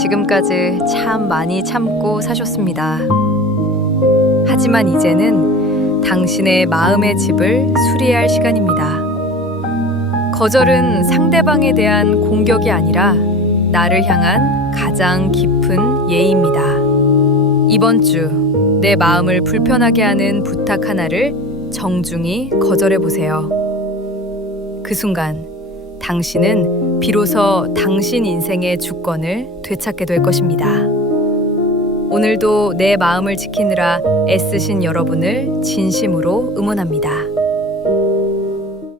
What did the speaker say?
지금까지 참 많이 참고 사셨습니다. 하지만 이제는 당신의 마음의 집을 수리할 시간입니다. 거절은 상대방에 대한 공격이 아니라 나를 향한 가장 깊은 예의입니다. 이번 주 내 마음을 불편하게 하는 부탁 하나를 정중히 거절해 보세요. 그 순간 당신은 비로소 당신 인생의 주권을 되찾게 될 것입니다. 오늘도 내 마음을 지키느라 애쓰신 여러분을 진심으로 응원합니다.